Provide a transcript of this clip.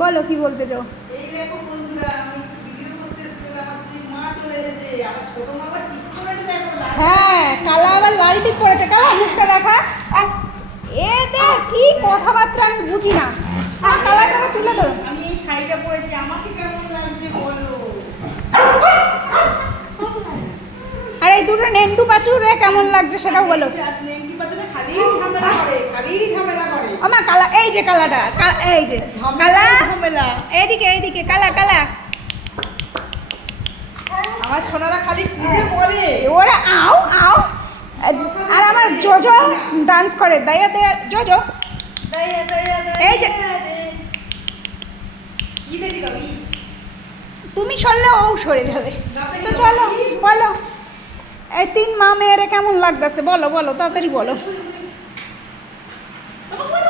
বলো কি বলতে চাও? এই দেখো বন্ধুরা, আমি ভিডিও করতে এসেছিলাম, আমার দুই মা চলে এসেছে। আমার ছোট মা আবার ঠিক করেছে, দেখো হ্যাঁ, কালা আবার লাল টিপ পড়েছে। কালা মুখটা দেখা। আর এদের কি কথাবার্তা আমি বুঝি না। কালাটা তুলে ধরো। আমি এই শাড়িটা পরেছি, আমাকে কেমন লাগছে বলো। আর এই দুটো নেন্টু পাচুরে কেমন লাগছে সেটাও বলো। নেংটি পাচুরে খালি ঝামেলা করে, খালি ঝামেলা করে। আমার কালা, এই যে কালাটা, এই যে কালা, ঝামেলা। এইদিকে এইদিকে কালা কালা। আমার সোনারা খালি কি যে বলে। ওরা আও আও। আর আমার জোজো ডান্স করে, দয়া দয়া জোজো। দয়া দয়া দয়া। এই যে কি দেখি তুমি? তুমি সরলে ও সরে যাবে। তো চলো বলো, এই তিন মা মেয়েরা কেমন লাগতেছে বলো বলো, তাড়াতাড়ি বলো।